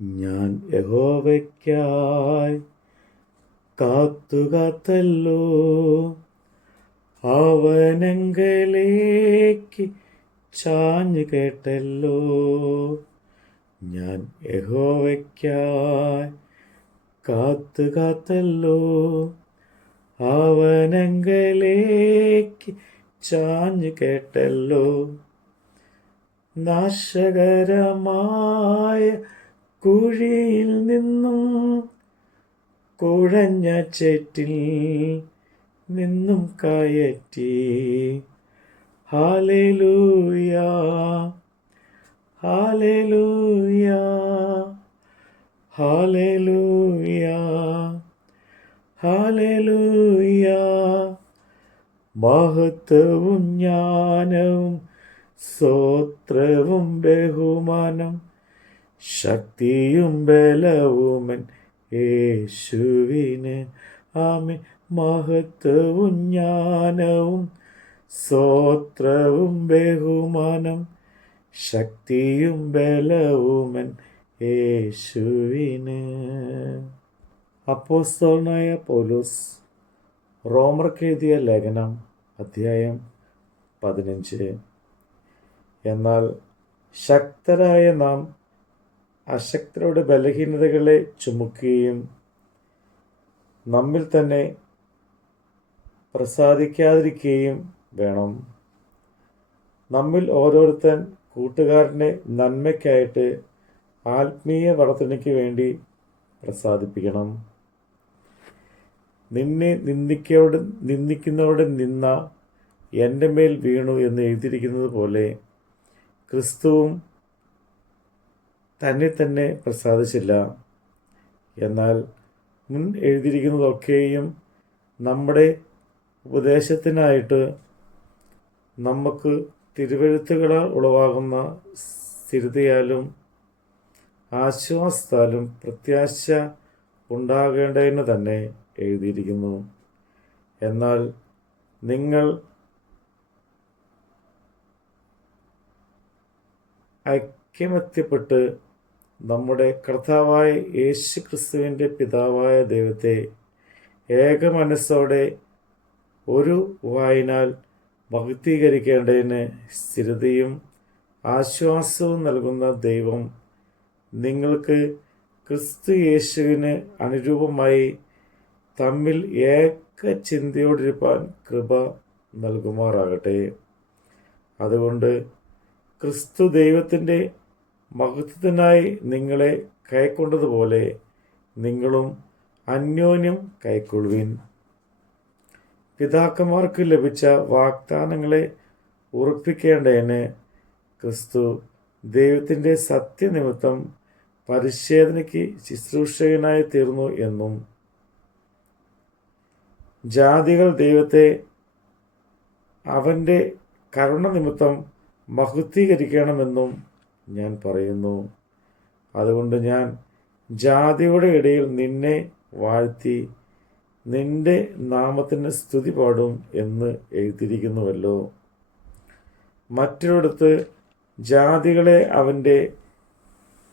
ഞാൻ യഹോവയ്ക്കായി കാത്തുകാത്തല്ലോ, അവനങ്കലേക്ക് ചാഞ്ഞു കേട്ടല്ലോ. ഞാൻ യഹോവയ്ക്കായി കാത്തുകാത്തല്ലോ, അവനങ്കലേക്ക് ചാഞ്ഞു കേട്ടല്ലോ. നാശകരമായ കുഴിയിൽ നിന്നും കുഴഞ്ഞ ചേറ്റിൽ നിന്നും കയറ്റി. Hallelujah, hallelujah, hallelujah, hallelujah. മഹത്വവും ജ്ഞാനവും സ്തോത്രവും ബഹുമാനം ശക്തിയും ബലവുമൻ യേശുവിന്. ആമേൻ. മഹത്വവും ജ്ഞാനവും സ്തോത്രവും ബഹുമാനം ശക്തിയും ബലവുമൻ യേശുവിന്. അപ്പോസ്തലനായ പൗലോസ് റോമർക്കെഴുതിയ ലേഖനം അധ്യായം 15. എന്നാൽ ശക്തരായ നാം അശക്തരുടെ ബലഹീനതകളെ ചുമക്കുകയും നമ്മിൽ തന്നെ പ്രസാദിക്കാതിരിക്കുകയും വേണം. നമ്മിൽ ഓരോരുത്തൻ കൂട്ടുകാരനെ നന്മയ്ക്കായിട്ട് ആത്മീയ വർധനയ്ക്ക് വേണ്ടി പ്രസാദിപ്പിക്കണം. നിന്നെ നിന്ദിക്കുന്നവരുടെ നിന്ന എൻ്റെ മേൽ വീണു എന്ന് എഴുതിയിരിക്കുന്നത് പോലെ ക്രിസ്തുവും തന്നെ പ്രസാദിച്ചില്ല. എന്നാൽ മുൻ എഴുതിയിരിക്കുന്നതൊക്കെയും നമ്മുടെ ഉപദേശത്തിനായിട്ട് നമുക്ക് തിരുവെഴുത്തുകളാൽ ഉളവാകുന്ന സ്ഥിരതയാലും ആശ്വാസത്താലും പ്രത്യാശ ഉണ്ടാകേണ്ടതിന് തന്നെ എഴുതിയിരിക്കുന്നു. എന്നാൽ നിങ്ങൾ ഐക്യമത്യപ്പെട്ട് നമ്മുടെ കർത്താവായ യേശു ക്രിസ്തുവിൻ്റെ പിതാവായ ദൈവത്തെ ഏകമനസ്സോടെ ഒരു വായിനാൽ ഭക്തീകരിക്കേണ്ടതിന് സ്ഥിരതയും ആശ്വാസവും നൽകുന്ന ദൈവം നിങ്ങൾക്ക് ക്രിസ്തു യേശുവിന് അനുരൂപമായി തമ്മിൽ ഏക ചിന്തയോടിരിപ്പാൻ കൃപ നൽകുമാറാകട്ടെ. അതുകൊണ്ട് ക്രിസ്തു ദൈവത്തിൻ്റെ മഹത്വത്തിനായി നിങ്ങളെ കൈക്കൊണ്ടതുപോലെ നിങ്ങളും അന്യോന്യം കൈക്കൊള്ളുവിൻ. പിതാക്കന്മാർക്ക് ലഭിച്ച വാഗ്ദാനങ്ങളെ ഉറപ്പിക്കേണ്ടതിന് ക്രിസ്തു ദൈവത്തിൻ്റെ സത്യനിമിത്തം പരിച്ഛേദനയ്ക്ക് ശുശ്രൂഷകനായി തീർന്നു എന്നും ജാതികൾ ദൈവത്തെ അവൻ്റെ കരുണ നിമിത്തം മഹത്വീകരിക്കണമെന്നും ഞാൻ പറയുന്നു. അതുകൊണ്ട് ഞാൻ ജാതിയുടെ ഇടയിൽ നിന്നെ വാഴ്ത്തി നിന്റെ നാമത്തിന് സ്തുതി പാടും എന്ന് എഴുതിയിരിക്കുന്നുവല്ലോ. മറ്റൊരിടത്ത് ജാതികളെ അവൻ്റെ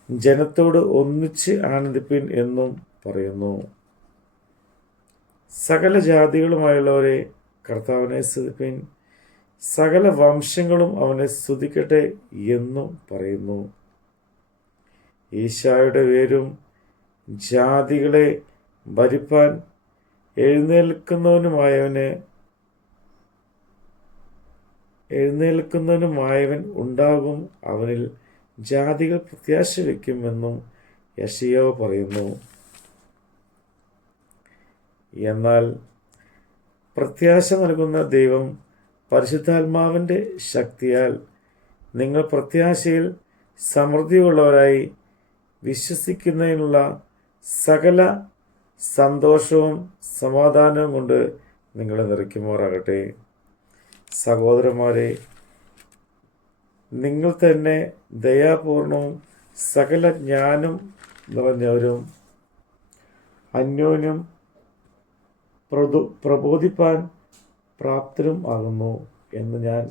ജനത്തോട് ഒന്നിച്ച് ആനന്ദിപ്പിൻ എന്നും പറയുന്നു. സകല ജാതികളുമായുള്ളവരെ കർത്താവിനെ സ്തുതിപ്പിൻ, സകല വംശങ്ങളും അവനെ സ്തുതിക്കട്ടെ എന്നും പറയുന്നു. ഈശായുടെ പേരും ജാതികളെ ഭരിപ്പാൻ എഴുന്നേൽക്കുന്നവനുമായവൻ ഉണ്ടാകും, അവനിൽ ജാതികൾ പ്രത്യാശ വയ്ക്കുമെന്നും യെശയ്യാവ് പറയുന്നു. എന്നാൽ പ്രത്യാശ നൽകുന്ന ദൈവം പരിശുദ്ധാത്മാവിൻ്റെ ശക്തിയാൽ നിങ്ങൾ പ്രത്യാശയിൽ സമൃദ്ധിയുള്ളവരായി വിശ്വസിക്കുന്നതിനുള്ള സകല സന്തോഷവും സമാധാനവും കൊണ്ട് നിങ്ങളെ നിറയ്ക്കുമാറാകട്ടെ. സഹോദരന്മാരെ, നിങ്ങൾ തന്നെ ദയാപൂർണവും സകല ജ്ഞാനം നിറഞ്ഞവരും അന്യോന്യം പ്രബോധിപ്പാൻ പ്രാപ്തരും ആകുന്നു എന്ന് ഞാൻ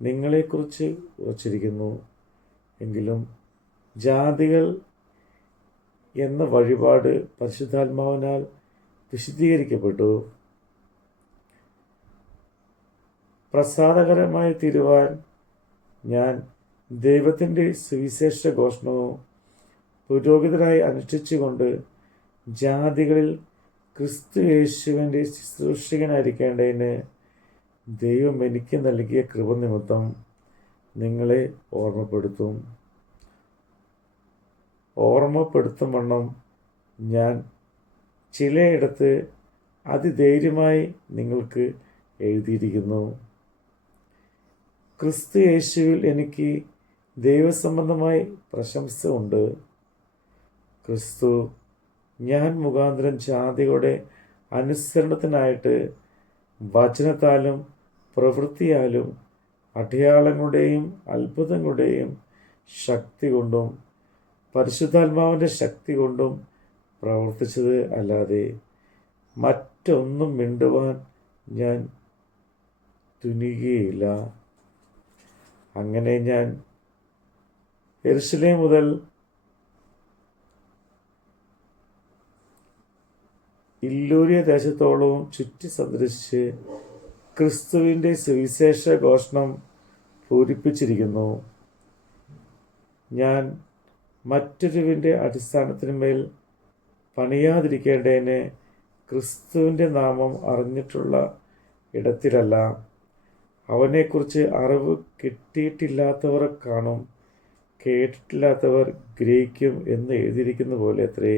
നിങ്ങളെക്കുറിച്ച് ഉറച്ചിരിക്കുന്നു. എങ്കിലും ജാതികൾ എന്ന വഴിപാട് പരിശുദ്ധാത്മാവിനാൽ വിശദീകരിക്കപ്പെട്ടു. പ്രസാദകരമായി തീരുവാൻ ഞാൻ ദൈവത്തിൻ്റെ സുവിശേഷ ഘോഷണവും പുരോഹിതരായി അനുഷ്ഠിച്ചുകൊണ്ട് ജാതികളിൽ ക്രിസ്തു യേശുവിൻ്റെ ശുശ്രൂഷകനായിരിക്കേണ്ടതിന് ദൈവം എനിക്ക് നൽകിയ കൃപ നിമിത്തം നിങ്ങളെ ഓർമ്മപ്പെടുത്തും വണ്ണം ഞാൻ ചിലയിടത്ത് അതിധൈര്യമായി നിങ്ങൾക്ക് എഴുതിയിരിക്കുന്നു. ക്രിസ്തു യേശുവിൽ എനിക്ക് ദൈവസംബന്ധമായി പ്രശംസ ഉണ്ട്. ക്രിസ്തു ഞാൻ മുഖാന്തരം ജാതികളുടെ അനുസരണത്തിനായിട്ട് വചനത്താലും പ്രവൃത്തിയാലും അടയാളങ്ങളുടെയും അത്ഭുതങ്ങളുടെയും ശക്തി കൊണ്ടും പരിശുദ്ധാത്മാവിൻ്റെ ശക്തി കൊണ്ടും പ്രവർത്തിച്ചത് അല്ലാതെ മറ്റൊന്നും മിണ്ടുവാൻ ഞാൻ തുനിയുകയില്ല. അങ്ങനെ ഞാൻ യെരുശലേം മുതൽ ഇല്ലൂരിയ ദേശത്തോളവും ചുറ്റി സന്ദർശിച്ച് ക്രിസ്തുവിൻ്റെ സുവിശേഷ ഘോഷണം പൂരിപ്പിച്ചിരിക്കുന്നു. ഞാൻ മറ്റൊരുവിൻ്റെ അടിസ്ഥാനത്തിന്മേൽ പണിയാതിരിക്കേണ്ടതിന് ക്രിസ്തുവിൻ്റെ നാമം അറിഞ്ഞിട്ടുള്ള ഇടത്തിലല്ല. അവനെക്കുറിച്ച് അറിവ് കിട്ടിയിട്ടില്ലാത്തവർ കാണും, കേട്ടിട്ടില്ലാത്തവർ ഗ്രഹിക്കും എന്ന് എഴുതിയിരിക്കുന്ന പോലെ അത്രേ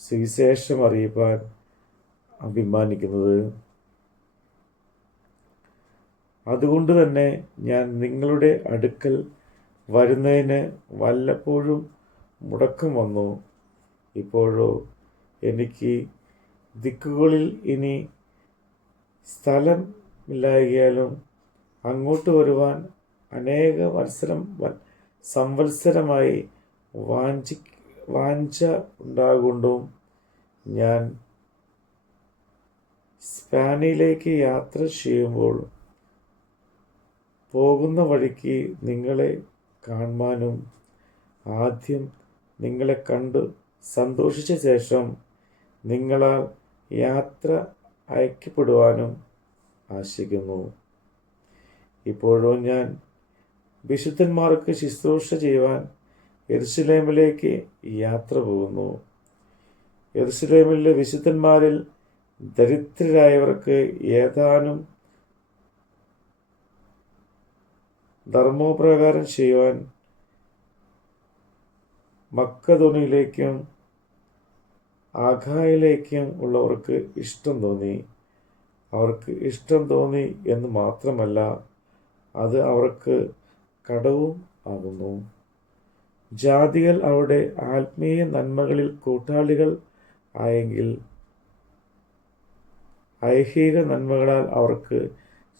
സുവിശേഷം അറിയിപ്പാൻ അഭിമാനിക്കുന്നത്. അതുകൊണ്ട് തന്നെ ഞാൻ നിങ്ങളുടെ അടുക്കൽ വരുന്നതിന് വല്ലപ്പോഴും മുടക്കം വന്നു. ഇപ്പോഴോ എനിക്ക് ദിക്കുകളിൽ ഇനി സ്ഥലമില്ലായകയാലും അങ്ങോട്ട് വരുവാൻ അനേക സംവത്സരമായി വാഞ്ച ഉണ്ടാകൊണ്ടും ഞാൻ സ്പാനിലേക്ക് യാത്ര ചെയ്യുമ്പോൾ പോകുന്ന വഴിക്ക് നിങ്ങളെ കാണുവാനും ആദ്യം നിങ്ങളെ കണ്ട് സന്തോഷിച്ച ശേഷം നിങ്ങളാൽ യാത്ര അയക്കപ്പെടുവാനും ആശിക്കുന്നു. ഇപ്പോഴും ഞാൻ വിശുദ്ധന്മാർക്ക് ശുശ്രൂഷ ചെയ്യുവാൻ യെരുശലേമിലേക്ക് യാത്ര പോകുന്നു. യെരുശലേമിലെ വിശുദ്ധന്മാരിൽ ദരിദ്രരായവർക്ക് ഏതാനും ധർമ്മോപ്രകാരം ചെയ്യുവാൻ മക്കദോനിയിലേക്കും ആഖായിലേക്കും ഉള്ളവർക്ക് ഇഷ്ടം തോന്നി. അവർക്ക് ഇഷ്ടം തോന്നി എന്ന് മാത്രമല്ല, അത് അവർക്ക് കടവും ആകുന്നു. ജാതികൾ അവരുടെ ആത്മീയ നന്മകളിൽ കൂട്ടാളികൾ ആയെങ്കിൽ ഐഹിക നന്മകളാൽ അവർക്ക്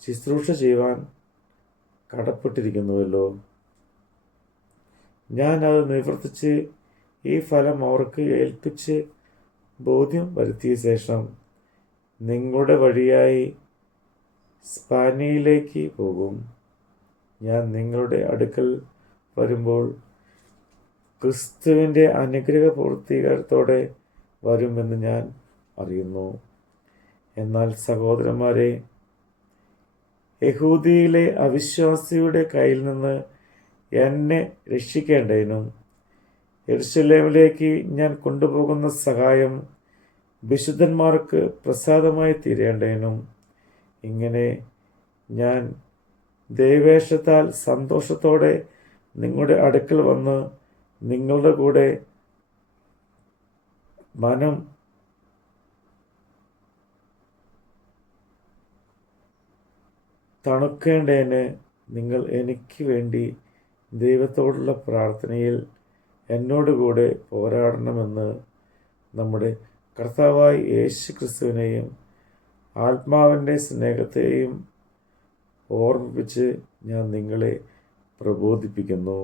ശുശ്രൂഷ ചെയ്യുവാൻ കടപ്പെട്ടിരിക്കുന്നുവല്ലോ. ഞാൻ അത് നിവർത്തിച്ച് ഈ ഫലം അവർക്ക് ഏൽപ്പിച്ച് ബോധ്യം വരുത്തിയ ശേഷം നിങ്ങളുടെ വഴിയായി സ്പാനിയിലേക്ക് പോകും. ഞാൻ നിങ്ങളുടെ അടുക്കൽ വരുമ്പോൾ ക്രിസ്തുവിൻ്റെ അനുഗ്രഹ പൂർത്തീകരണത്തോടെ വരുമെന്ന് ഞാൻ അറിയുന്നു. എന്നാൽ സഹോദരന്മാരെ, യഹൂദിയിലെ അവിശ്വാസിയുടെ കയ്യിൽ നിന്ന് എന്നെ രക്ഷിക്കേണ്ടതിനും യെരുശലേമിലേക്ക് ഞാൻ കൊണ്ടുപോകുന്ന സഹായം വിശുദ്ധന്മാർക്ക് പ്രസാദമായി തീരേണ്ടതിനും ഇങ്ങനെ ഞാൻ ദൈവേഷത്താൽ സന്തോഷത്തോടെ നിങ്ങളുടെ അടുക്കൽ വന്ന് നിങ്ങളുടെ കൂടെ മനം തണുക്കേണ്ടതിന് നിങ്ങൾ എനിക്ക് വേണ്ടി ദൈവത്തോടുള്ള പ്രാർത്ഥനയിൽ എന്നോടുകൂടെ പോരാടണമെന്ന് നമ്മുടെ കർത്താവായ യേശു ക്രിസ്തുവിനെയും ആത്മാവിൻ്റെ സ്നേഹത്തെയും ഓർമ്മിപ്പിച്ച് ഞാൻ നിങ്ങളെ പ്രബോധിപ്പിക്കുന്നു.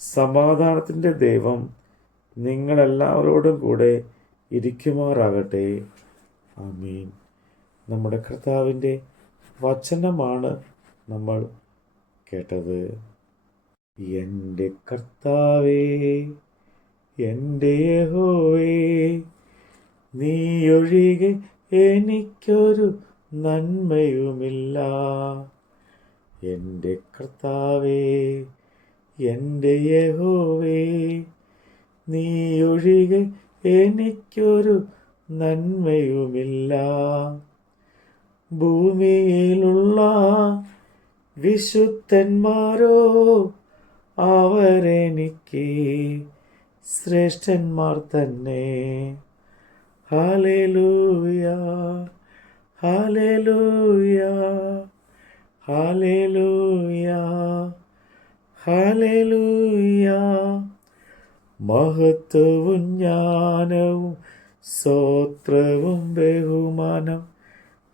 സമാധാനത്തിൻ്റെ ദൈവം നിങ്ങളെല്ലാവരോടും കൂടെ ഇരിക്കുമാറാകട്ടെ. ആമീൻ. നമ്മുടെ കർത്താവിൻ്റെ വചനമാണ് നമ്മൾ കേട്ടത്. എൻ്റെ കർത്താവേ, എൻ്റെ യഹോവേ, നീയൊഴികെ എനിക്കൊരു നന്മയുമില്ല. എൻ്റെ കർത്താവേ, എൻ്റെ യഹോവേ, നീയൊഴികെ എനിക്കൊരു നന്മയുമില്ല. ഭൂമിയിലുള്ള വിശുദ്ധന്മാരോ അവരെനിക്ക് ശ്രേഷ്ഠന്മാർ തന്നെ. Hallelujah, hallelujah, hallelujah, hallelujah. മഹത്വവും ജ്ഞാനവും സ്തോത്രവും ബഹുമാനം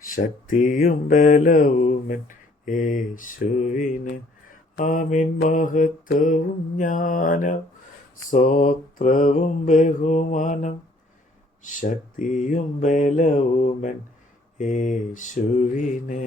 ശക്തിയും ബലവുമൻ യേശുവിന്. ആമേൻ. മഹത്വവും ജ്ഞാനവും സ്തോത്രവും ബഹുമാനം ശക്തിയും ബലവുമൻ യേശുവിന്.